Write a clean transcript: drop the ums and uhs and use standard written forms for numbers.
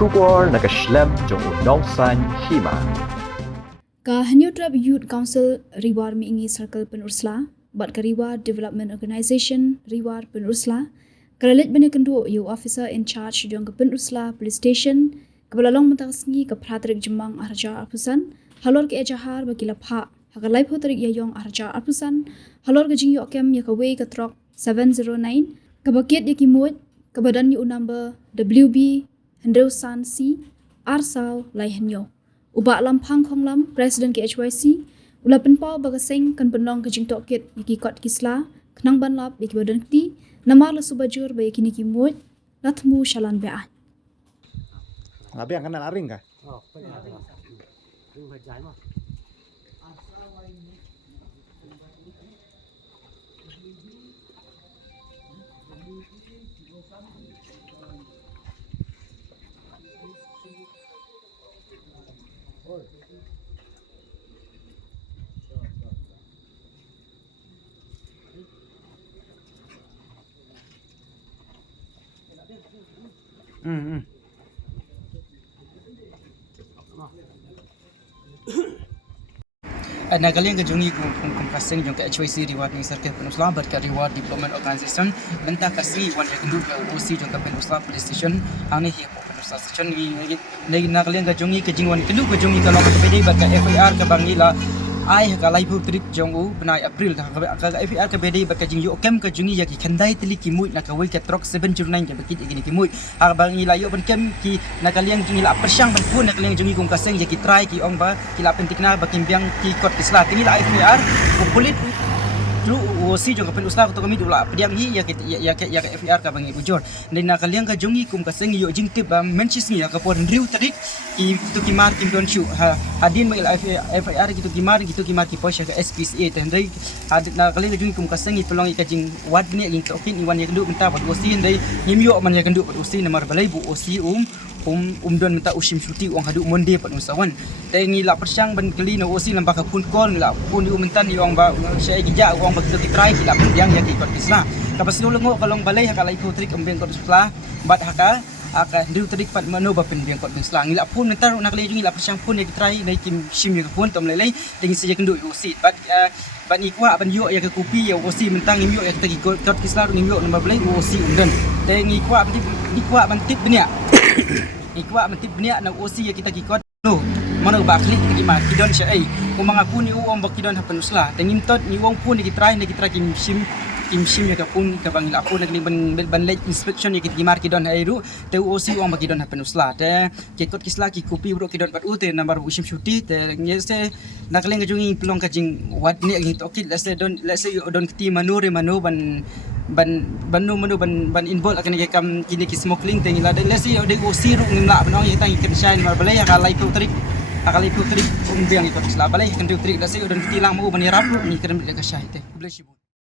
Shubor nakaslem jong unongsan hima. Ka Hanyu Trap Youth Council Riwar Miingi Circle Penursla, Bat ka Riwar Development Organization Riwar Penursla, Keralit bani kendu you officer in charge diong ke Penursla Police Station, kebalalong mentakasngi ke Pratrik Jemang Arja Apusan, halor ke ejahar bagi lapha, hakalai putrik yayong Arja Apusan, halor ke jing yokem ya kawe ke trok 709, ke bakit ya kimut, ke badan yu number WB Hendreusan C, Arsal Lai Hanyo. Ubak lampang khong lam President KHYC ula penpau bagaseng kan penong ke jingtok kit yaki kot kisla kenang ban lap yaki badan kti namar la subajur ba yaki niki muj latmu shalan be'an. Ngabe ang kanal aring ka? Nagaling ke jungi kum kasing jong ke HYC Reward Miing Circle Penursla ber ke Reward Development Organization benta kasih wan yang dulu ke OC jong ke Penursla Police Station hang ni hipo Penursla Station ni nagaling ke jungi ke jingwan ke lu ke jungi kalau ke PD ber ke FIR ke bangila ai ka lai pu trip jong u benai April ka FIR ke PD ber ke jing yo kem ke jungi ya ki kandai tili ki mui na ka wei ke trok 709 ke bekit gini ki mui ha bangila yo ben kem ki nagaling jungi la persang ben pun nagaling jungi kum kasing ya ki try ki ong ba ki la pentikna bakim biang ki kot kisla tinggi la FIR ko kulit dulu OC jong ka Penursla ko kami dula pediam hi ya FIR ka bangi bujor ni nakaliang ka jungi kum kasing yo jing tip menchis ni ka por riu tarik ki tu ki mar kim don shu hadin mai FIR gitu ki mar ki posha ka SPCA tendai hadin nakaliang ka jungi kum kasing pelong ka jing wad ni jing tokin iwan ya kendu menta bad OC ndai nimyo man ya kendu bad OC namar balai bu OC don minta usim syuti uang hadu monde pat musawan tengi la persang ban kali no OC lamba ka pun kon la pun di umentan di uang ba syai gija uang ba kita try kita pendiang ya ki kot kisla kapas nulungo kalong balai hakalai putrik embeng kot kisla bat haka aka diu trik pat mano ba pendiang kot kisla ngila pun mentar nak le jungi la persang pun ya try nai kim sim ya pun tom lelai tengi saja kendu OC bat ikwa ban yo ya ke kopi ya OC mentang ngimyo ya kita kot kisla ngimyo namba balai OC undan tengi ikwa ban tip benia ikwa mentip benia na OC ya kita kikot no mana bakli ki ma kidon syai ko mga puni uong bakidon ha Penursla tengim tot ni uong pun ki try kim sim ya ka pun ka bangil apo nagli ban late inspection ya ki mar kidon ha iru te OC uong bakidon ha Penursla te kikot kisla ki kopi bro kidon pat ute number usim syuti te ngese nakling jungi pelong ka jing wat ni gi tokit let's say don kti manu ban involve akan kam kini ki smuggling tengila de lesi de OC ru ngimla banong ya tang ikan shine mar balai akalai putrik umbiang ikot isla balai kan putrik lesi don kti lang mo ban yarap ni kan de ka shai te